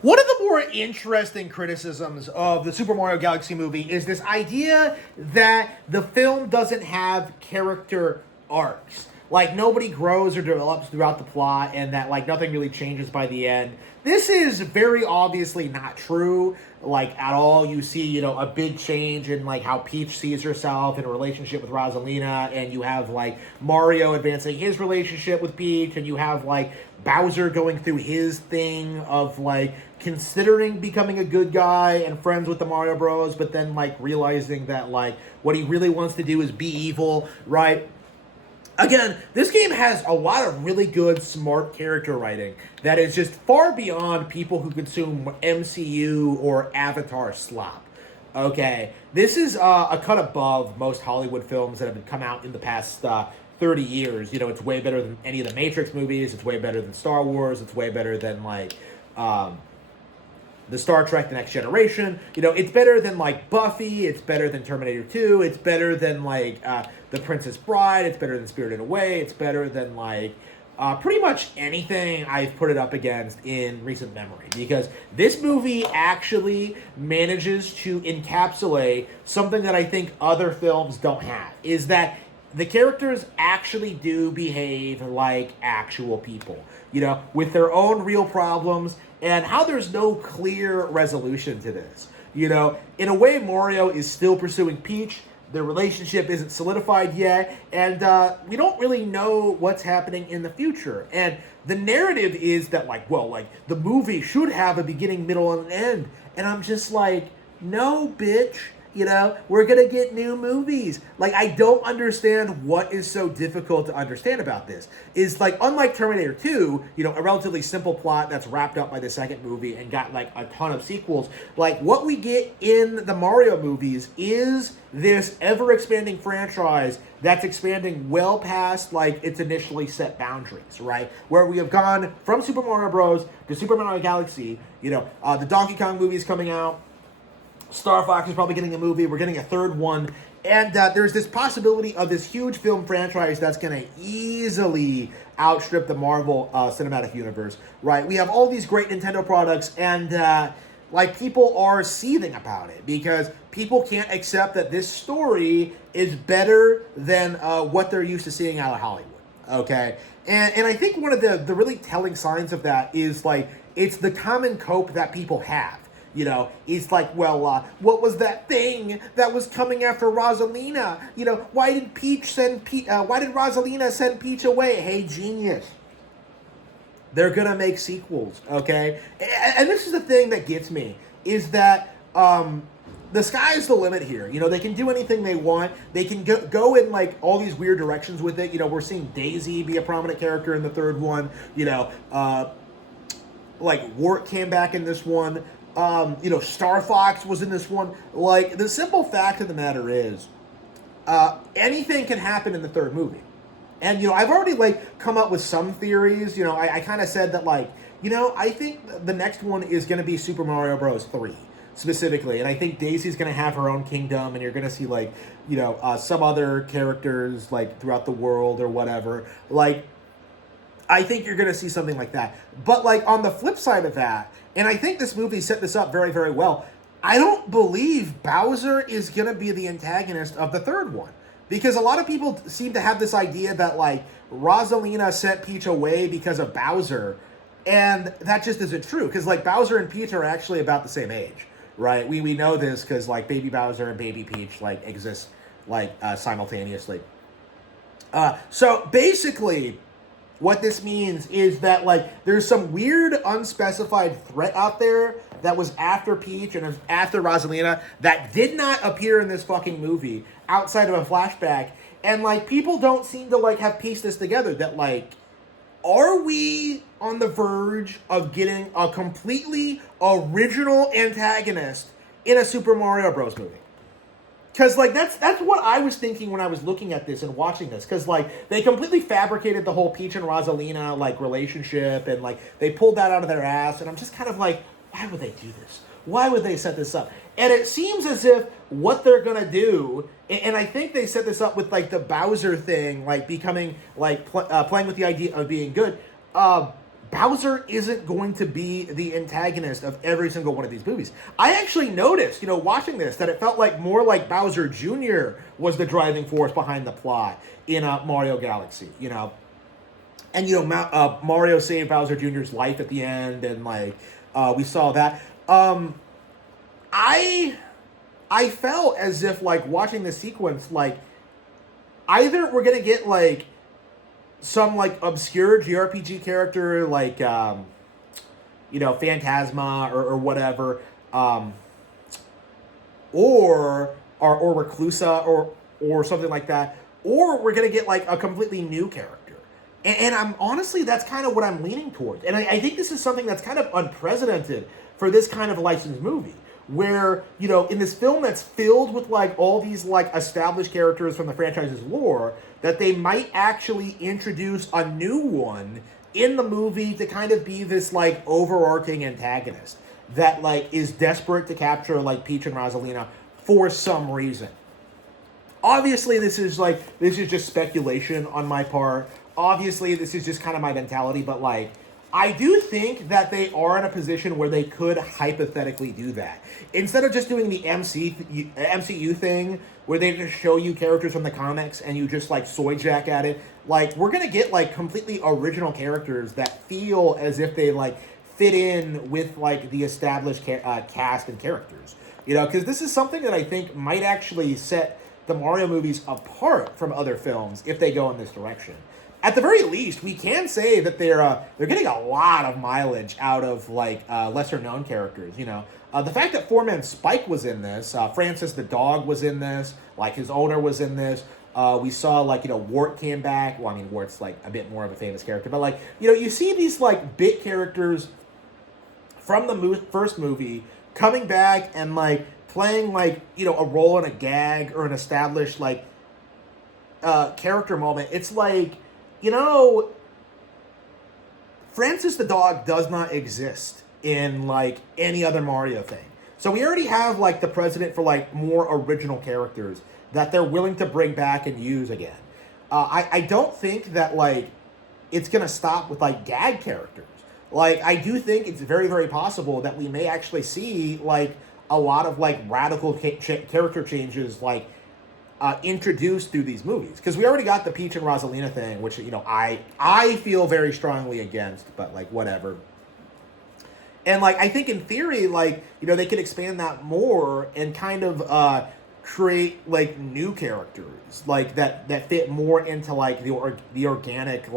One of the more interesting criticisms of the Super Mario Galaxy movie is this idea that the film doesn't have character arcs. Like, nobody grows or develops throughout the plot, and that, like, nothing really changes by the end. This is very obviously not true, like, at all. You see, a big change in, like, how Peach sees herself in a relationship with Rosalina, and you have, like, Mario advancing his relationship with Peach, and you have, like, Bowser going through his thing of, like, considering becoming a good guy and friends with the Mario Bros, but then, like, realizing that, like, what he really wants to do is be evil, right? Again, this game has a lot of really good, smart character writing that is just far beyond people who consume MCU or Avatar slop. Okay, this is a cut above most Hollywood films that have come out in the past 30 years. It's way better than any of the Matrix movies. It's way better than Star Wars. It's way better than, like, the Star Trek The Next Generation. It's better than, like, Buffy. It's better than Terminator 2. It's better than, like, The Princess Bride. It's better than Spirited Away. It's better than, like, pretty much anything I've put it up against in recent memory. Because this movie actually manages to encapsulate something that I think other films don't have. Is that the characters actually do behave like actual people. With their own real problems, and how there's no clear resolution to this. In a way, Mario is still pursuing Peach. Their relationship isn't solidified yet, and we don't really know what's happening in the future. And the narrative is that, like, the movie should have a beginning, middle, and an end. And I'm just like, no, bitch. We're going to get new movies. Like, I don't understand what is so difficult to understand about this. Is, like, unlike Terminator 2, a relatively simple plot that's wrapped up by the second movie and got, like, a ton of sequels. Like, what we get in the Mario movies is this ever-expanding franchise that's expanding well past, like, its initially set boundaries, right? Where we have gone from Super Mario Bros. To Super Mario Galaxy. The Donkey Kong movie is coming out. Star Fox is probably getting a movie. We're getting a third one. And there's this possibility of this huge film franchise that's going to easily outstrip the Marvel Cinematic Universe, right? We have all these great Nintendo products, and people are seething about it because people can't accept that this story is better than what they're used to seeing out of Hollywood, okay? And I think one of the really telling signs of that is, like, it's the common cope that people have. It's like, well, what was that thing that was coming after Rosalina? Why did why did Rosalina send Peach away? Hey, genius. They're gonna make sequels, okay? And this is the thing that gets me, is that the sky's the limit here. They can do anything they want. They can go in, like, all these weird directions with it. We're seeing Daisy be a prominent character in the third one. Like, Wart came back in this one. Star Fox was in this one. Like, the simple fact of the matter is, anything can happen in the third movie. And, I've already, like, come up with some theories. I kind of said that, like, I think the next one is going to be Super Mario Bros. 3, specifically. And I think Daisy's going to have her own kingdom, and you're going to see, like, some other characters, like, throughout the world or whatever. Like, I think you're going to see something like that. But, like, on the flip side of that, and I think this movie set this up very, very well, I don't believe Bowser is going to be the antagonist of the third one. Because a lot of people seem to have this idea that, like, Rosalina sent Peach away because of Bowser, and that just isn't true. Because, like, Bowser and Peach are actually about the same age, right? We know this because, like, Baby Bowser and Baby Peach, like, exist, like, simultaneously. So, basically, what this means is that, like, there's some weird unspecified threat out there that was after Peach and after Rosalina that did not appear in this fucking movie outside of a flashback. And, like, people don't seem to, like, have pieced this together that, like, are we on the verge of getting a completely original antagonist in a Super Mario Bros. Movie? Because, like, that's what I was thinking when I was looking at this and watching this. Because, like, they completely fabricated the whole Peach and Rosalina, like, relationship. And, like, they pulled that out of their ass. And I'm just kind of like, why would they do this? Why would they set this up? And it seems as if what they're going to do, and I think they set this up with, like, the Bowser thing, like, becoming, like, playing with the idea of being good. Bowser isn't going to be the antagonist of every single one of these movies. I actually noticed, watching this, that it felt like more like Bowser Jr. was the driving force behind the plot in Mario Galaxy, And, Mario saved Bowser Jr.'s life at the end, and, we saw that. I felt as if, watching this sequence, either we're going to get, some, obscure JRPG character, Phantasma or whatever, or Reclusa or something like that, or we're going to get, a completely new character. And I'm honestly, that's kind of what I'm leaning towards. And I think this is something that's kind of unprecedented for this kind of licensed movie, where, in this film that's filled with, all these, established characters from the franchise's lore, that they might actually introduce a new one in the movie to kind of be this, overarching antagonist that, is desperate to capture, Peach and Rosalina for some reason. Obviously, this is just speculation on my part. Obviously, this is just kind of my mentality, but, I do think that they are in a position where they could hypothetically do that. Instead of just doing the MCU thing, where they just show you characters from the comics and you just, soy jack at it, we're going to get, completely original characters that feel as if they, fit in with, the established cast and characters. Because this is something that I think might actually set the Mario movies apart from other films if they go in this direction. At the very least, we can say that they're getting a lot of mileage out of lesser known characters. The fact that Four-Man Spike was in this, Francis the dog was in this, his owner was in this. We saw Wart came back. Well, I mean, Wart's a bit more of a famous character, but you see these bit characters from the first movie coming back and playing a role in a gag or an established character moment. It's Francis the dog does not exist in any other Mario thing. So we already have the precedent for more original characters that they're willing to bring back and use again. I don't think that it's gonna stop with gag characters. I do think it's very, very possible that we may actually see a lot of radical character changes introduced through these movies, because we already got the Peach and Rosalina thing, which I feel very strongly against, but whatever. And I think in theory they could expand that more and kind of create new characters that fit more into the organic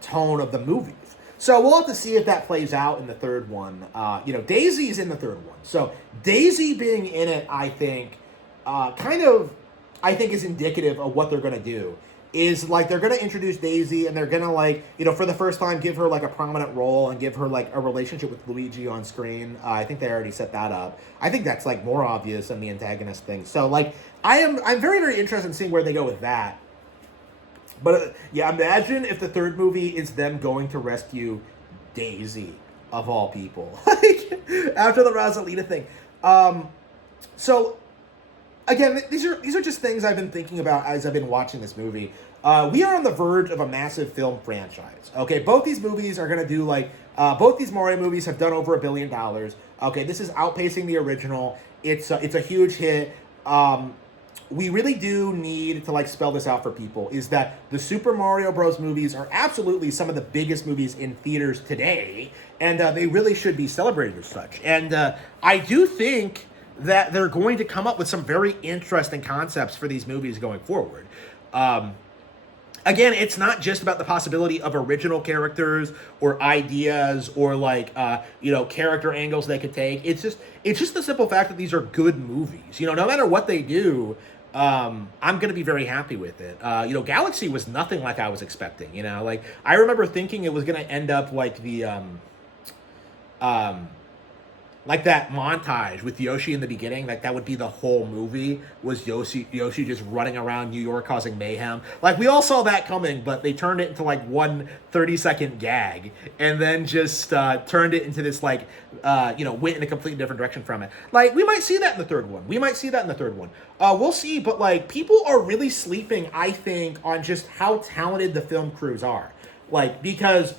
tone of the movies. So we'll have to see if that plays out in the third one. Daisy's in the third one. So Daisy being in it, I think, is indicative of what they're going to do. Is they're going to introduce Daisy, and they're going to for the first time give her a prominent role and give her a relationship with Luigi on screen. I think they already set that up. I think that's more obvious than the antagonist thing. So I'm very, very interested in seeing where they go with that. But yeah, imagine if the third movie is them going to rescue Daisy, of all people, after the Rosalina thing. So again, these are just things I've been thinking about as I've been watching this movie. We are on the verge of a massive film franchise. Okay, both these movies are gonna do both these Mario movies have done over $1 billion. Okay, this is outpacing the original. It's a huge hit. We really do need to spell this out for people, is that the Super Mario Bros. Movies are absolutely some of the biggest movies in theaters today, and they really should be celebrated as such. And I do think that they're going to come up with some very interesting concepts for these movies going forward. Again, it's not just about the possibility of original characters or ideas or character angles they could take. It's just the simple fact that these are good movies. No matter what they do, I'm going to be very happy with it. Galaxy was nothing like I was expecting. I remember thinking it was going to end up like that montage with Yoshi in the beginning, that would be the whole movie, was Yoshi just running around New York causing mayhem. We all saw that coming, but they turned it into one 30-second gag, and then just turned it into this went in a completely different direction from it. We might see that in the third one. We'll see, but people are really sleeping, I think, on just how talented the film crews are. Like, because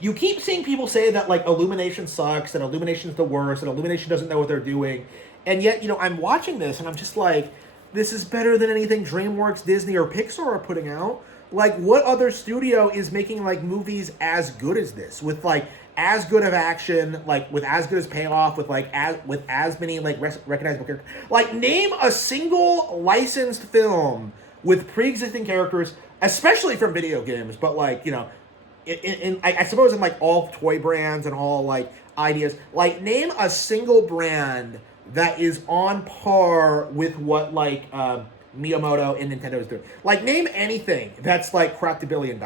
you keep seeing people say that like Illumination sucks and Illumination's the worst and Illumination doesn't know what they're doing, and yet I'm watching this and I'm just like, this is better than anything DreamWorks, Disney, or Pixar are putting out. Like, what other studio is making like movies as good as this, with like as good of action, like with as good as payoff, with like as many like recognizable characters? Like, name a single licensed film with pre-existing characters, especially from video games, but like I suppose in like all toy brands and all like ideas, like name a single brand that is on par with what like Miyamoto and Nintendo is doing. Like, name anything that's like cracked $1 billion.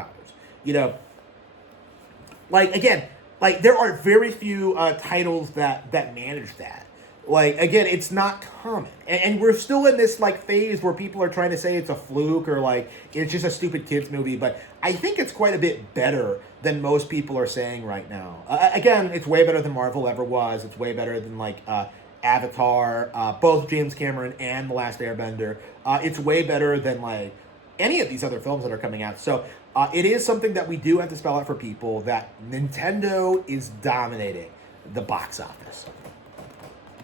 Like, again, like there are very few titles that manage that. Like, again, it's not common, and we're still in this like phase where people are trying to say it's a fluke or like it's just a stupid kids movie. But I think it's quite a bit better than most people are saying right now. Again, it's way better than Marvel ever was. It's way better than like Avatar, both James Cameron and The Last Airbender. It's way better than like any of these other films that are coming out. So it is something that we do have to spell out for people, that Nintendo is dominating the box office.